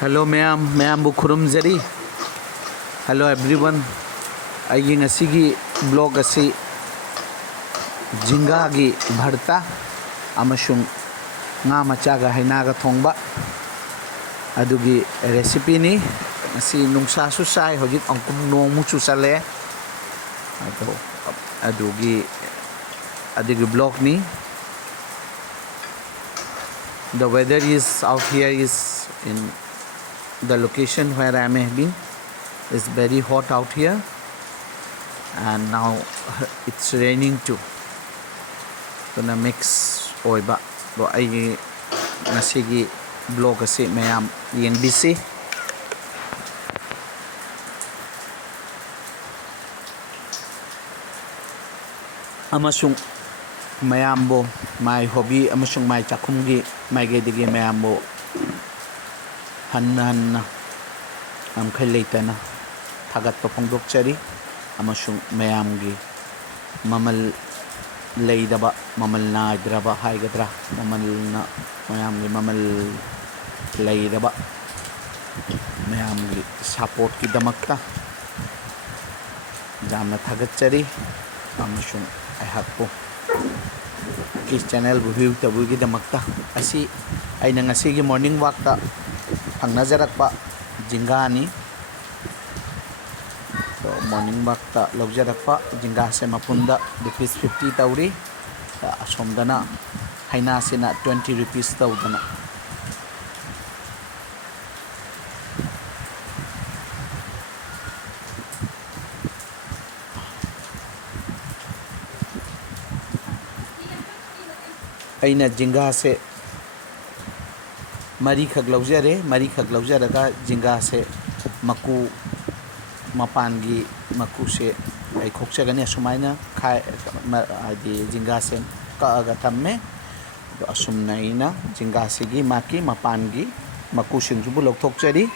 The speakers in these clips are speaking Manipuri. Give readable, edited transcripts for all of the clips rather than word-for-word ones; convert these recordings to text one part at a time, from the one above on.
Hello मैम खुरुमजरी. Hello everyone. अगी ngasi blog asi jinga gi bharta amasung nga machaga hainaga thongba adugi recipe ni ngasi nungsa su sai hojik angkum nong mu chu sale adugi blog ni. The weather is out here is in the location where I am been is very hot out here, and now it's raining too. Gonna mix oiba do ai ngasigi blog asi mayam yeng bisi amasung mayambo my hobby amasung my chakumgi my gedigi mayambo hanna am khaitana thagat pa phongdok chari amasung mayamgi mamal leidaba mamal naidraba haigadra mamal na mayamgi mamal leidaba mayamgi support ki damakta jamna thagat chari amasung ai hakpo this channel review tabu gi damakta asi aina ngasi gi morning walk ta phangnajarakpa jinga ni so morning walk ta logjarakpa jinga se mapunda rupees 50 tauri asomdana haina sena 20 rupees taudana aina jinga se mari khak laujaraga jinga se maku mapangi maku se ai khokchagani asumaina khai adi jinga se ka thamme do asumna ina jinga se gi maki mapangi maku singju bu lokthokchari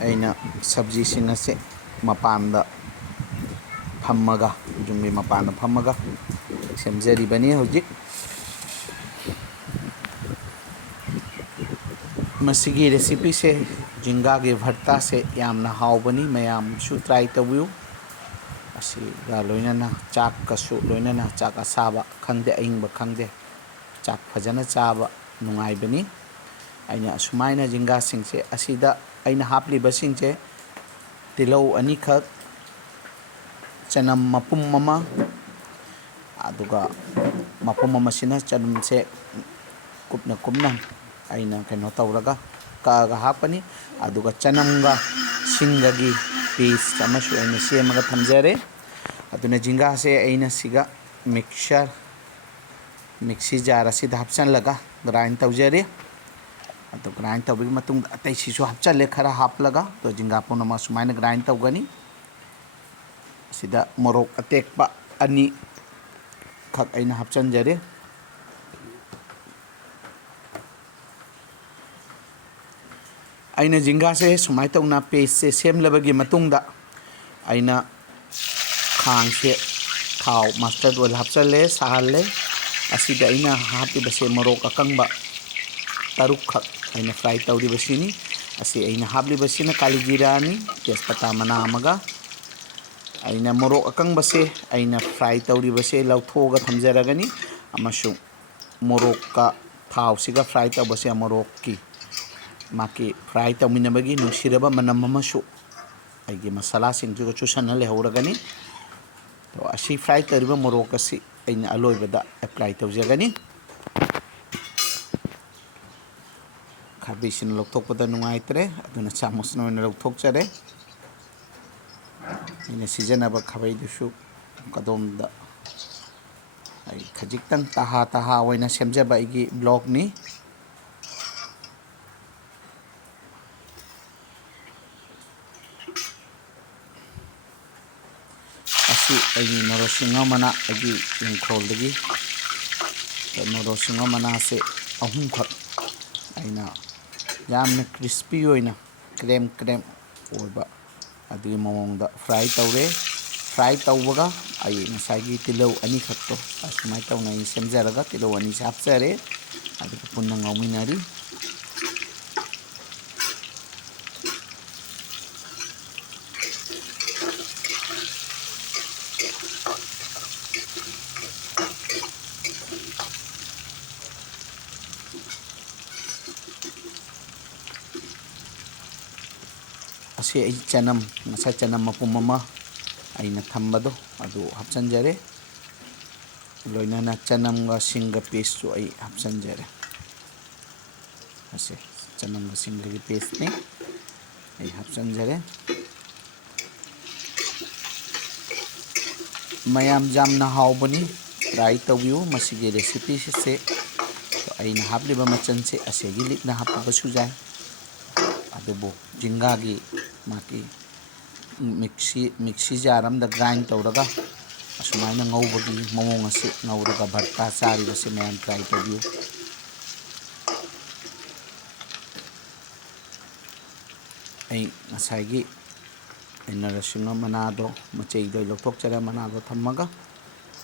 aina sabji singa se mapanda phammaga jumbi mapanda phammaga semjari bani hojik masigi recipe se jinga ge bharta se yamna hawbani mayam su try tawiu asi ga loinana chak kasu loinana chak asaba khangde aingba khangde chak phajana chaba nungai bani aina sumaina jinga singse asida aina hapli basingse tilau ani khak chanam mapum mama aduga mapum mama sina chanam se kupna aina keno tawraga ka hapani aduga chanamga singagi piece amasu aina semaga thamjare aduna jinga se aina siga mixi jar asida hapchan laga grind tawjare तो ग्राइंड तब अतई सिसु हपचले खरा हापलगा तो जिंगा पुनम सुमाइन ग्राइंड तौगनी सिदा मोरोक अतेकपा अनि खक अइना हपचनजरे अइना जिंगा से सुमाइ तौना पेस्ट से सेमलबगी मतुंगदा अइना खांग से खाव मस्टर्ड ऑयल हपचले साहले असिदा अइना हापि बसे मोरोक अकंगबा taruk khak aina fry tawri basini asi aina habli basina kali jirani tespata mana amaga aina morok akang base aina fry tawri base lauthoga thamjaragani amasu morok ka thau siga fry taw base morok ki maki fry tawminabagi nusiraba manam amasu aigi masala singju chusan le horagani to asi fry tariba morok asi aina aloibada apply tawjagani खाबीसिन लौथोकपदा नुंगाइत्रे अदुना चामचना ओइना लौथोकचरे इन सिजनब खाबैदुसु कदोमदा आई खजिक्तंग ताहा ओइना सेमजबा आइगी ब्लॉग नि नोरोसिंगा मना इंखोलदगी नोरोसिंगा मना से अहुम खत अना यामना क्रिस्पी होइना क्रेम क्रेम ओइबा अदुगी मवंगदा फ्राई तौरे फ्राई तौबगा नसागी तिलौ अनी खत्तो असुमाय तौना सेमजरगा तिलौ अनी से हापचरे अदुगा पुन्ना ngauminari असे चनम ngasa चनम मपुम अमा अइना थम्बदो अदु हापचनजरे लोइनाना चनमगा सिंगा पेस्ट जो आई हापचनजरे असे चनमगा सिंगा की पेस्ट ने आई हापचनजरे मयाम जामना हावबनी ट्राई तौबियो मसिगे रेसिपी से तो अइना हापलिबा मचन से असेगी लिकना हापबसु जाय अदुबो जिंगागी माकी मिक्सी जार अमदा ग्राइंड तौरगा असुमाइना ngौबगी मवोंग असे ngौरगा भरता चारिबसे मयाम ट्राई तौबियो आई ngसाइगी नरसिंगा मनादो मचैदो लौथोकचरा मनादो थम्मगा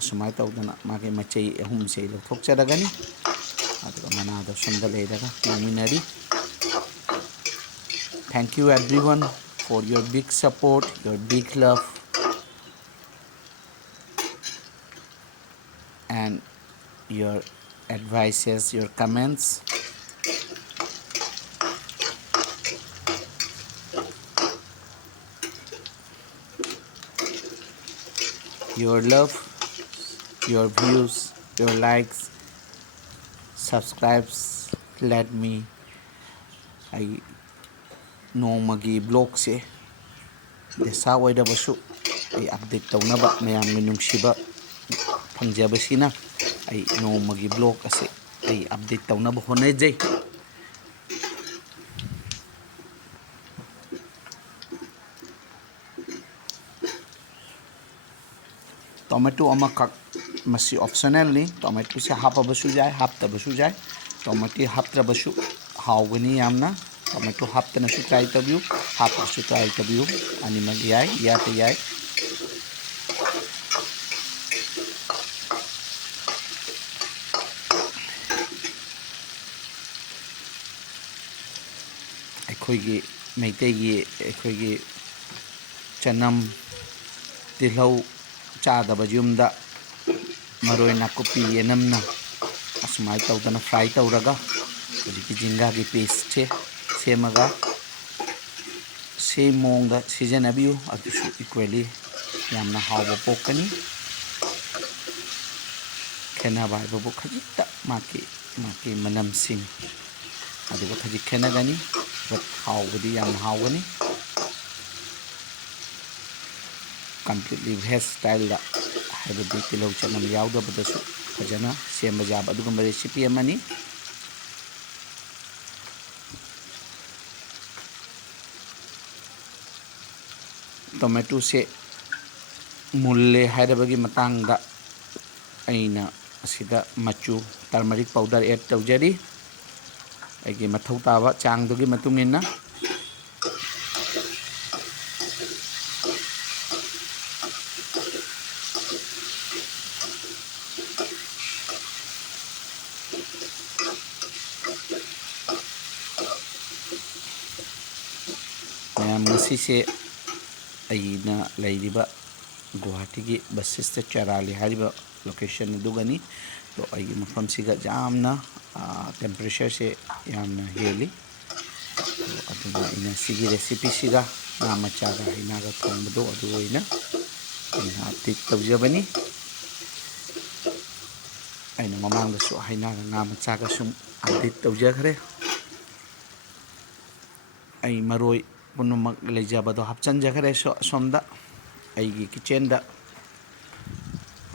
असुमाय तौदना मागे मचै अहुम से लौथोकचरगनी अदुगा मनादो Sunda लेरगा ngौमिनरी Thank you everyone for your big support, your big love, and your advices, your comments. Your love, your views, your likes, subscribes, let me नोमगी ब्लॉग से देसा ओइदबसु अपडेट तौनबा मयाम नुंगसिबा फंगजबसिना नोमगी ब्लॉग असे अपडेट तौनबा होनेजै टोमेटो अमखक मसी ऑप्शनल नि टोमेटो से हापबसु जाय हापतबसु जाय टोमेटो हापत्रबसु हावगनी यामना टोमेटो हापतनसु ट्राई तबियो हापसु ट्राई तबियो अनिमग याय याते याय अखोइगी मैतेगी अखोइगी चनम तिलौ चादब युमदा मरोय नाकुपी येनमना असुमाय तौदना फ्राई तौरगा हजिकी जिंगा की पेस्ट से सेमगा से मोंगदा सिजनबियो अदुसु इक्वली यामना हावबो पोकनी खेनाबा हाइबबो खजिता माकी मनम सिंग अदुगा खजिक खेनागनी बट हावबदी याम हावगनी completely veg style da हाइबदी तिलौ चनम यावदबदसु फजना सेम जाब अदुगम रेसिपी अमनी टोमेटो से मुल्ले हाइरबगी मतंगदा अइना असिदा मचू टर्मरिक पाउडर ऐड तौजरी अइगे मथौ ताबा चांगदुगी मतुंगिना ngasi se aina leiriba Guwahati की बसेस चराली हारिबा लोकेशन दुगनी तो आई मफम सिगा जामना टेम्परेचर से यामना हेली तो अदुना इन सिगी रेसिपी सिगा ना मचागा हिनागा थोंबदो अदु ओइना इन अपडेट तौजबनी अइना ममांगदसु हिनागा ना मचागा सुम अपडेट तौजखरे आई मरोय पुनमक लेजबदो हपचनजखरे सोमदा अइगी किचन दा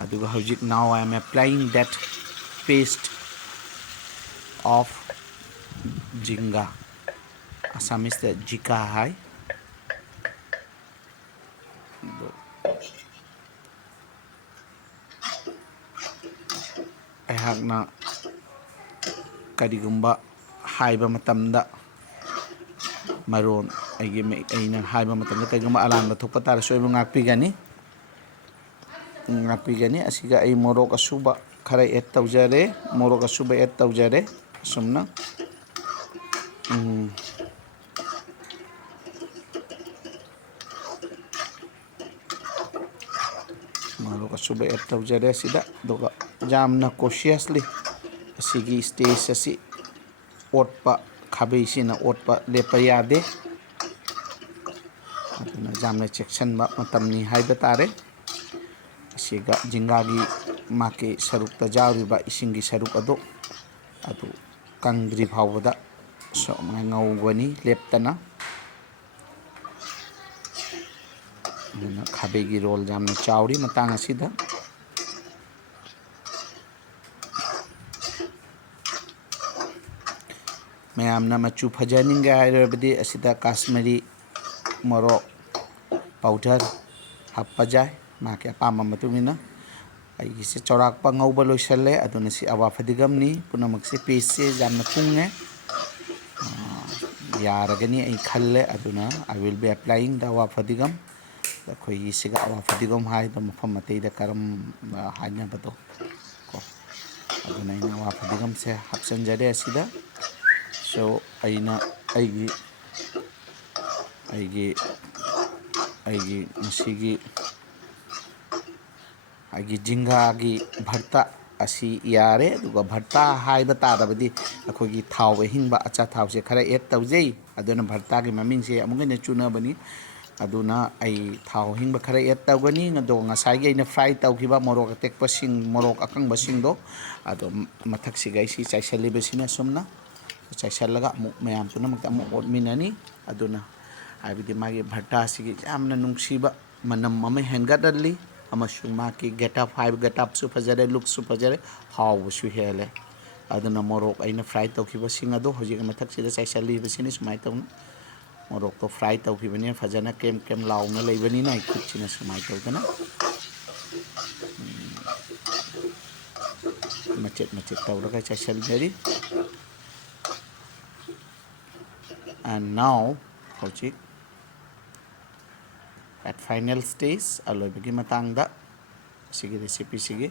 अदुगा हौजिक now I am applying that paste of जिंगा असमिस द जिका हाय ꯑꯩꯍꯥꯛꯅ ꯀꯔꯤꯒꯨꯝꯕ ꯍꯥꯏꯕ ꯃꯇꯝꯗ ꯃꯔꯣꯟ ꯑꯩꯅ ꯍꯥꯏꯕ ꯃꯇꯝꯗ ꯀꯔꯤꯒꯨꯝꯕ ꯑꯂꯥꯟꯕ ꯊꯣꯛꯄ ꯇꯥꯔꯁꯨ ꯑꯩꯕꯨ ꯉꯥꯛꯄꯤꯒꯅꯤ ꯑꯁꯤꯒ ꯑꯩ ꯃꯣꯔꯣꯛ ꯑꯁꯨꯕ ꯈꯔ ꯑꯦꯗ ꯇꯧꯖꯔꯦ ꯃꯣꯔꯣꯛ ꯑꯁꯨꯕ ꯑꯦꯗ ꯇꯧꯖꯔꯦ ꯑꯁꯨꯝꯅ ꯃꯣꯔꯣꯛ ꯑꯁꯨꯕ ꯑꯦꯗ ꯇꯧꯖꯔꯦ ꯑꯁꯤꯗ ꯑꯗꯨꯒ ꯌꯥꯝꯅ ꯀꯣꯁꯤꯌꯁꯂꯤ ꯑꯁꯤꯒꯤ ꯁ꯭ꯇꯦꯖ ꯑꯁꯤ ꯑꯣꯠꯄ ꯈꯥꯕꯩꯁꯤꯅ ꯑꯣꯠꯄ ꯂꯦꯞꯄ ꯌꯥꯗꯦ ꯑꯗꯨꯅ ꯌꯥꯝꯅ ꯆꯦꯛꯁꯤꯟꯕ ꯃꯇꯝꯅꯤ ꯍꯥꯏꯕ ꯇꯥꯔꯦ ꯑꯁꯤꯒ ꯖꯤꯡꯒꯥꯒꯤ ꯃꯥꯒꯤ ꯁꯔꯨꯛꯇ ꯌꯥꯎꯔꯤꯕ ꯏꯁꯤꯡꯒꯤ ꯁꯔꯨꯛ ꯑꯗꯨ ꯀꯪꯗ꯭ꯔꯤ ꯐꯥꯎꯕꯗ ꯁꯨꯃꯥꯏꯅ ꯉꯧꯒꯅꯤ ꯂꯦꯞꯇꯅ ꯑꯗꯨꯅ ꯈꯥꯕꯩꯒꯤ ꯔꯣꯜ ꯌꯥꯝꯅ ꯆꯥꯎꯔꯤ ꯃꯇꯥꯡ ꯑꯁꯤꯗ ꯃꯌꯥꯝꯅ ꯃꯆꯨ ꯐꯖꯍꯟꯅꯤꯡꯒꯦ ꯍꯥꯏꯔꯕꯗꯤ ꯑꯁꯤꯗ ꯀꯥꯁꯃꯤꯔꯤ ꯃꯣꯔꯣꯛ ꯄꯥꯎꯗꯔ ꯍꯥꯞꯄ ꯌꯥꯏ ꯃꯥꯒꯤ ꯑꯄꯥꯝꯕ ꯃꯇꯨꯡ ꯏꯟꯅ ꯑꯩꯒꯤꯁꯦ ꯆꯥꯎꯔꯥꯛꯄ ꯉꯧꯕ ꯂꯣꯏꯁꯜꯂꯦ ꯑꯗꯨꯅ ꯁꯤ ꯑꯋꯥ ꯐꯗꯤꯒꯝꯅꯤ ꯄꯨꯝꯅꯃꯛꯁꯦ ꯄꯦꯁꯁꯦ ꯌꯥꯝꯅ ꯀꯨꯡꯉꯦ ꯌꯥꯔꯒꯅꯤ ꯑꯩ ꯈꯜꯂꯦ ꯑꯗꯨꯅ ꯑꯥꯏ ꯋꯤꯜ ꯕꯤ ꯑꯦꯄ꯭ꯂꯥꯏꯌꯤꯡ ꯗ ꯑꯋꯥ ꯐꯗꯤꯒꯝ ꯑꯩꯈꯣꯏꯒꯤꯁꯤꯒ ꯑꯋꯥ ꯐꯗꯤꯒꯣꯝ ꯍꯥꯏꯕ ꯃꯐꯝ ꯑꯇꯩꯗ ꯀꯔꯝꯕ ꯍꯥꯏꯅꯕꯗꯣ ꯀꯣ ꯑꯗꯨꯅ ꯑꯩꯅ ꯑꯋꯥ ꯐꯗꯤꯒꯝꯁꯦ ꯍꯥꯞꯆꯤꯟꯖꯔꯦ ꯑꯁꯤꯗ ꯁꯣ ꯑꯩꯅ ꯑꯩꯒꯤ ꯉꯁꯤꯒꯤ ꯖꯤꯡꯒꯥꯒꯤ ꯚꯔꯇꯥ ꯑꯁꯤ ꯌꯥꯔꯦ ꯑꯗꯨꯒ ꯚꯔꯇꯥ ꯍꯥꯏꯕ ꯇꯥꯔꯕꯗꯤ ꯑꯩꯈꯣꯏꯒꯤ ꯊꯥꯎ ꯑꯍꯤꯡꯕ ꯑꯆꯥꯊꯥꯎꯁꯦ ꯈꯔ ꯑꯦꯗ ꯇꯧꯖꯩ ꯑꯗꯨꯅ ꯚꯔꯇꯥꯒꯤ ꯃꯃꯤꯡꯁꯦ ꯑꯃꯨꯛ ꯍꯦꯟꯅ ꯆꯨꯅꯕꯅꯤ ꯑꯗꯨꯅ ꯑꯩ ꯊꯥꯎ ꯑꯍꯤꯡꯕ ꯈꯔ ꯑꯦꯗ ꯇꯧꯒꯅꯤ ꯑꯗꯨꯒ ꯉꯁꯥꯏꯒꯤ ꯑꯩꯅ ꯐ꯭ꯔꯥꯏ ꯇꯧꯈꯤꯕ ꯃꯣꯔꯣꯛ ꯑꯇꯦꯛꯄꯁꯤꯡ ꯃꯣꯔꯣꯛ ꯑꯀꯪꯕꯁꯤꯡꯗꯣ ꯑꯗꯣ ꯃꯊꯛꯁꯤꯒ ꯑꯩꯁꯤ ꯆꯥꯏꯁꯤꯜꯂꯤꯕꯁꯤꯅ ꯁꯨꯝꯅ ꯆꯥꯏꯁꯤꯜꯂꯒ ꯑꯃꯨꯛ ꯃꯌꯥꯝ ꯄꯨꯝꯅꯃꯛꯇ ꯑꯃꯨꯛ ꯑꯣꯠꯃꯤꯟꯅꯅꯤ ꯑꯗꯨꯅ ꯍꯥꯏꯕꯗꯤ ꯃꯥꯒꯤ ꯚꯔꯇꯥꯁꯤꯒꯤ ꯌꯥꯝꯅ ꯅꯨꯡꯁꯤꯕ ꯃꯅꯝ ꯑꯃ ꯍꯦꯟꯒꯠꯍꯜꯂꯤ ꯑꯃꯁꯨꯡ ꯃꯥꯒꯤ ꯒꯦꯇꯞ ꯍꯥꯏꯕ ꯒꯦꯇꯞꯁꯨ ꯐꯖꯔꯦ ꯂꯨꯛꯁꯨ ꯐꯖꯔꯦ ꯍꯥꯎꯕꯁꯨ ꯍꯦꯜꯂꯦ ꯑꯗꯨꯅ ꯃꯣꯔꯣꯛ ꯑꯩꯅ ꯐ꯭ꯔꯥꯏ ꯇꯧꯈꯤꯕꯁꯤꯡ ꯑꯗꯣ ꯍꯧꯖꯤꯛ ꯃꯊꯛꯁꯤꯗ ꯆꯥꯏꯁꯤꯜꯂꯤꯕꯁꯤꯅꯤ ꯁꯨꯃꯥꯏꯅ ꯇꯧꯅ ꯃꯣꯔꯣꯛꯇꯣ ꯐ꯭ꯔꯥꯏ ꯇꯧꯈꯤꯕꯅꯤꯅ ꯐꯖꯅ ꯀꯦꯝ ꯀꯦꯝ ꯂꯥꯎꯅ ꯂꯩꯕꯅꯤꯅ ꯑꯩ ꯈꯨꯠꯁꯤꯅ ꯁꯨꯃꯥꯏꯅ ꯇꯧꯗꯅ ꯃꯆꯦꯠ ꯃꯆꯦꯠ ꯇꯧꯔꯒ ꯆꯥꯏꯁꯤꯟꯖꯔꯤ and now hojik at final stage aloibagi matangda sigi recipe sigi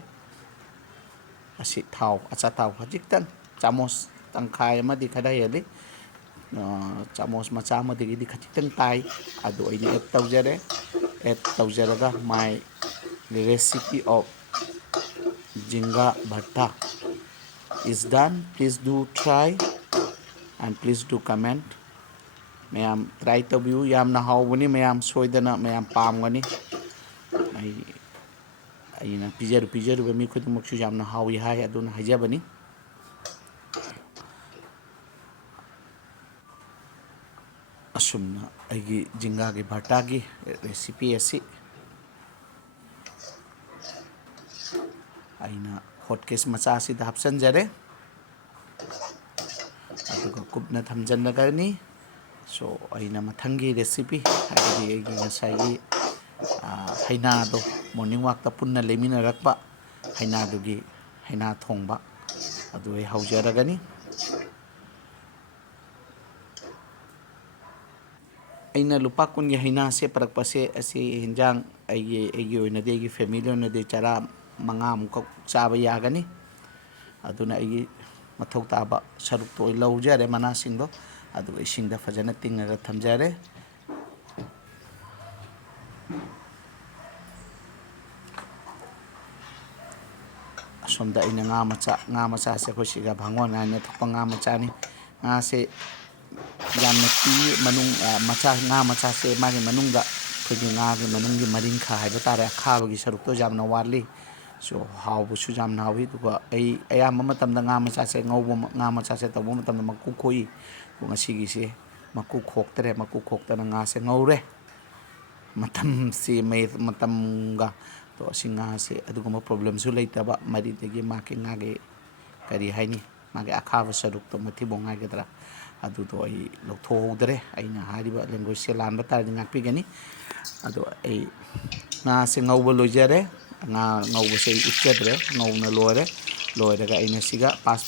asi thau acha thau hajiktan chamos tangkhai amadi khada yeli chamos macha amadi di khajiktan tai adu aini add taujaraga my recipe of jinga bhatta is done. Please do try and please do comment. Mayam try to view yamna haubani mayam soidana mayam pamgani aina pijaru ba mi khudumuksu yamna hawi hai aduna hajabani asumna aigi jinga gi bhatta gi recipe asi aina hot case macha si da hapsanjare aduga kupna thamjanagani so aina mathangi recipe haibadi aigi ngasai haina do morning walk ta punna lemina rakpa haina dugi haina thongba adu ai haujaragani aina lupa kungi haina se parakpa se asi hinjang aigi oinade aigi family oinade chara manga amuk chaba yagani aduna aigi mathau taba saruk to laujare mana singdo adu isingda fajana tingaga thamjare asomda ina nga macha se khosiga bhangon na thokpa nga macha ni nga se yamna pi manung macha nga macha se magi manungda khogi nga gi manunggi maring kha haiba tare khaba gi saruk to jamna warli so haubu su jamna hawi duga ai ayam matamda nga macha se ngaubo nga macha se tawbo matamda makku khoi ngasi gi se makku khoktana nga se ngaure matam si mai matamga to singa se aduguma problem su leitaba mari tegi maki ngage kari haini mage akhaba saruk to mathi bonga gedra adu to ai lokthogdre aina hariba language se lanba tar ngakpi gani adu ai nga se ngaubo lojare nga ngaubo se uchadre ngauna lore लोयरगा अइना सिगा pass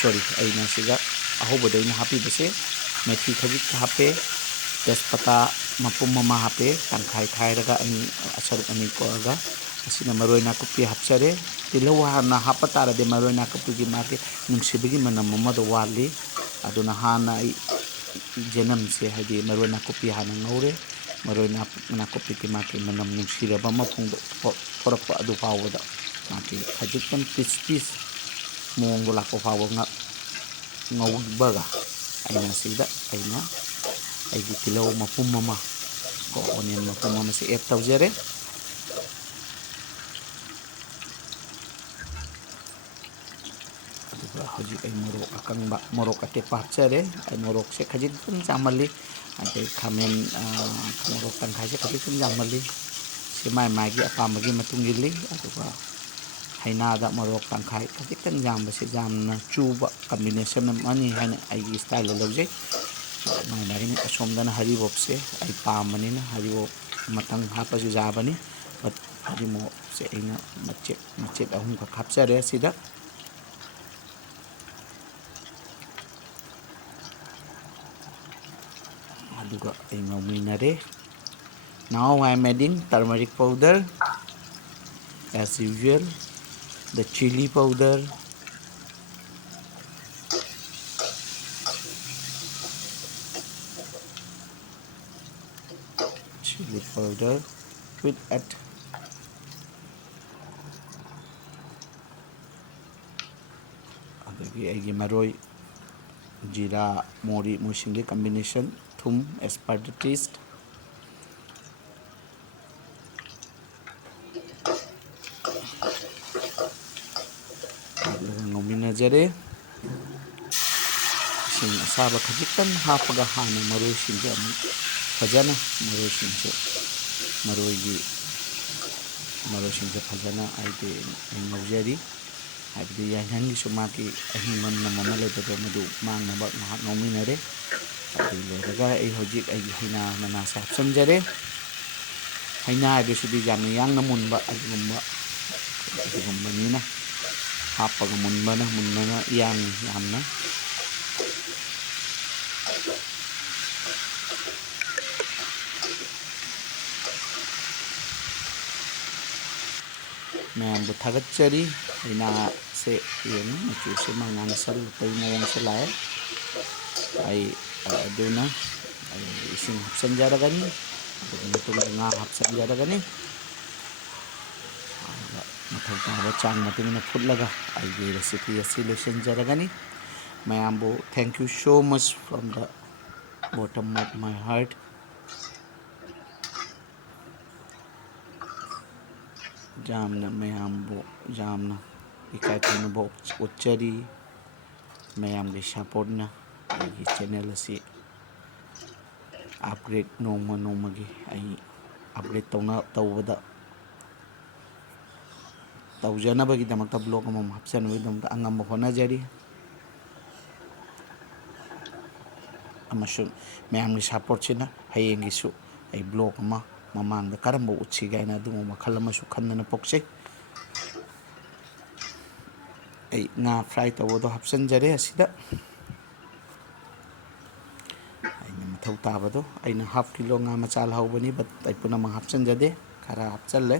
sorry अइना सिगा अहोबदो अइना हापीबसे मेथी खजिक हापे तेजपत्ता मपुम ममा हापे तंखाई खायरगा अनि असरुक अनि कोरगा असिना मरोय नाकुपी हापसरे तिलौ हाना हापा तारदे मरोय नाकुपी माके नुंसिबगी मनम ममदो वाली अदुना हाना जेनम से हदी मरोय नाकुपी हाना ngौरे मरोय नाकुपी की माके मनम नुंसिरबा मफुंदो फोरकपा अदु फावदा माके खजिकन पीस पीस मोंगो लाको फावगा ngौबगा अइना सिदा अइना अइगी तिलौ मपुम ममा को ओनियन मपुम ममा से एड तौजरे हजिक आई मोरक अकंबा मोरक अटेक्पा हापचरे आई मोरक से खजिकन जामली अदे खामेन मोरक तंखाई से खजिकन जामली से माय मागी अपामगी मतुंग इली अदुगा हैनादा मोरक तंखाई खजिकन जामबसे जामना चूबा कॉम्बिनेशन मनी हैना आई स्टाइल लौजे माय मागी असोमदना हरिबोप से आई पामनिना हरिबोप मतंग हापसु जाबनी बट हरिमो से आइना मचेट मचेट अहुम का हापचरे सिदा aduga ay ngauminare. Now I am adding turmeric powder as usual, the chili powder, with at adagi aigi maroi jira mori moisingi combination thum as per the taste. Ngominajare sing asaba khajikan hapaga hana maroi singe fajana maroi singe maroi singe fajana aide ngaujari हाइबदी यानहन की सुमा की अहिमन नमम लेबदो मदु मांगनबा नहाक नौमिनरे अदु लेरगा ए होजिक आई हैना नना से हपसनजरे हैना हाइबसुदी जामना यांगना मुनबा अदुगुम्बनीना हापगा मुनबना यांग यामना मैम थागतचरी हैना से येन मचू से मंगान सल तई मोंग से लाए आई अदुना आई इसिंग हपसन जारगनी अदुना तो nga हपसन जारगनी मथौ ताबा चांग मतिना फुटलगा आई ये रेसिपी असि लोशन जारगनी मैमबो thank you so much from the bottom of my heart जामना मैमबो जामना इकाई पुनबो उच्चरी मैम के सपोर्टना आई चैनल से अपग्रेड नोमगी आई अपग्रेड तौबदा तौजनबगीदमक्ता ब्लॉग अमम हपसनबगीदमक्ता अंगम होनाजरी अमसुं मैम के सपोर्ट सिना हयेंगिसु आई ब्लॉग अमा ममांग करम उचिगायना दुमो मखल अमसु खन्नना पोक्से आई ना फ्राई तौबदो हपसनजरे असिदा मथौ ताबदो अइना हाफ किलो nga मचाल हाउबनी बट आई पुनम हपसनजदे खरा हपचले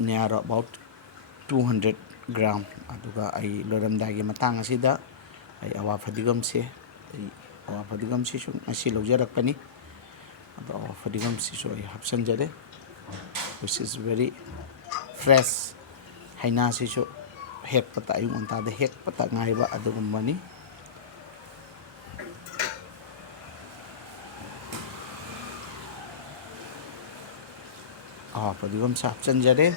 near about 200 gram aduga ai loramdagi matang asida ai awa fadigam se su asi lojarakkani ado awa fadigam se so ai hapsanjare which is very fresh haina se so hek pata ayung anta de hek pata ngaiba adugumbani awa fadigam sa hapsanjare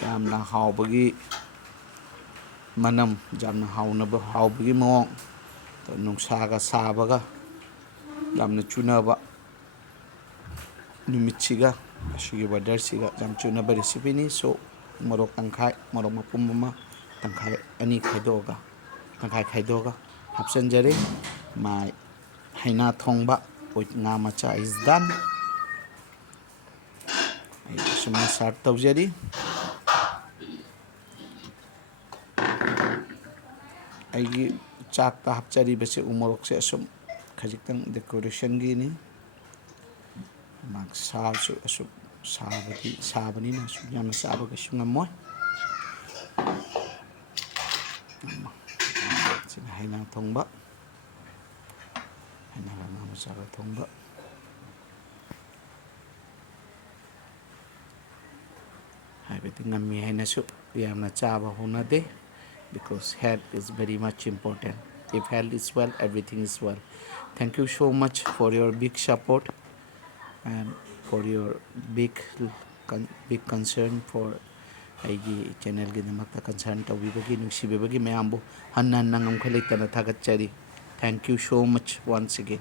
जामना हाउबगी मनम जामना हाउनब हाउबगी मौं तो नुंसागा साबगा जामना चुनाबा नुमिचिगा असिगी वेदरसिगा जाम चुनाबा रेसिपीनी सो मोरक तंखाय मोरक मपुम ममा तंखाय अनि खाइदोगा हपसनजरे माय हैना थोंबा with nga macha is done. Ay summa start tawjari. Aigi chak ta hapchari base umorok se asum khajitang decoration gi ni mak sa su asum sabani na su yam saba ga su ngamoy sin haina thongba haina la na sa ga thongba hai beti ngami haina su yam na chaba hona de because health is very much important. If health is well, everything is well. Thank you so much for your big support and for your big concern for aigi channel gi namakta concern tawibagi nuksibagi mayambu hannan nangam khalektana thagatchari. Thank you so much once again.